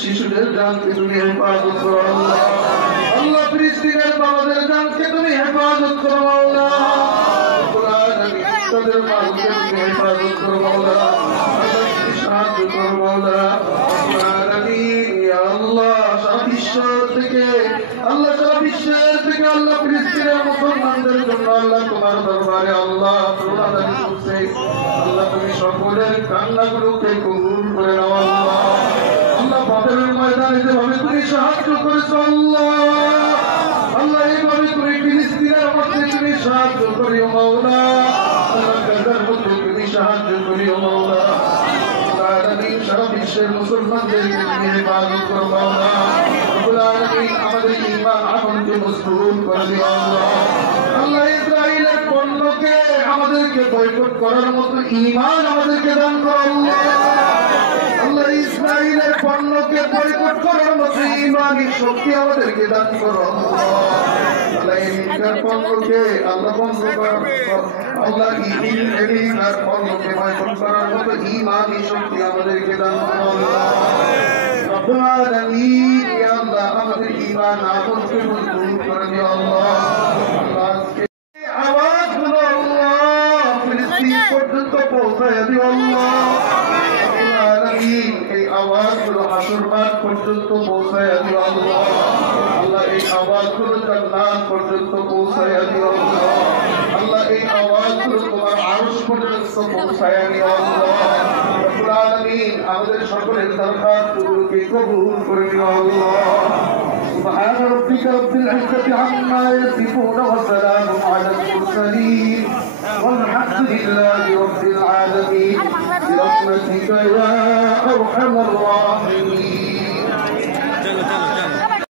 শিশুদের জানকে তুমি হেফাজত করো আল্লাহ। আল্লাহ ফিলিস্তিনের বাবাদের জানকে তুমি হেফাজত করো আল্লাহ। তাদের মাকে তুমি হেফাজত করো আল্লাহ। তাদেরকে সাহায্য করো আল্লাহ। আল্লাহ সারা বিশ্বের থেকে আল্লাহ ফিলিস্তিনের মুসলমানদের জন্য আল্লাহ তোমার দরবারে আল্লাহ প্রণাদান করছে। আল্লাহ তুমি সকলের কান্নাগুলোকে কবুল করে নাও আল্লাহ। আল্লাহ বদরের ময়দানে যেভাবে তুমি সাহায্য করেছো আল্লাহ, আল্লাহ এইভাবে তুমি ফিলিস্তিনের মধ্যে তুমি সাহায্য করিও মাওলা। আল্লাহ গাজার মধ্যে তুমি সাহায্য করিও মাওলা। সারা বিশ্বের মুসলমানদেরকে তুমি হেফাজত করো মাওলা। রব্বুল আলামিন আমাদের ঈমান আমলকে মজবুত করে দিও আল্লাহ। আল্লাহ ইসরাইলের পণ্যকে আমাদেরকে বয়কট করার মতো ঈমান আমাদেরকে দান করো আল্লাহ। আল্লাহ ইসরাইলের পণ্যকে বয়কট করার মতো ঈমানি শক্তি আমাদেরকে দান করো আল্লাহ। আল্লাহ ইসরাইলের পণ্যকে আল্লাহ বন্ধ করো আল্লাহ। ইসরাইলের পণ্যকে বয়কট করার মতো ঈমানি শক্তি আমাদেরকে দান করো আল্লাহ। রব্বুল আলামিন ইয়া আল্লাহ আমাদের ঈমান আমলকে মজবুত করে দিও আল্লাহ। আওয়াজ হলো আল্লাহ ফিলিস্তিন পর্যন্ত পৌঁছায় দিও আল্লাহ। রব্বুল আলামিন এই আওয়াজগুলো হাসর মাঠ পর্যন্ত পৌঁছায় দিও আল্লাহ। আল্লাহ এই আওয়াজগুলো জান্নাত পর্যন্ত পৌঁছায় দিও আল্লাহ। আল্লাহ এই আওয়াজগুলো তোমার আরশ পর্যন্ত পৌঁছায় দিও আল্লাহ। রব্বুল আলামিন আমাদের সকলের দরখাস্তগুলোকে কবুল করে নিও আল্লাহ। سبحان ربك رب العزة عما يصفون وسلام على المرسلين والحمد لله رب العالمين برحمتك يا أرحم الراحمين.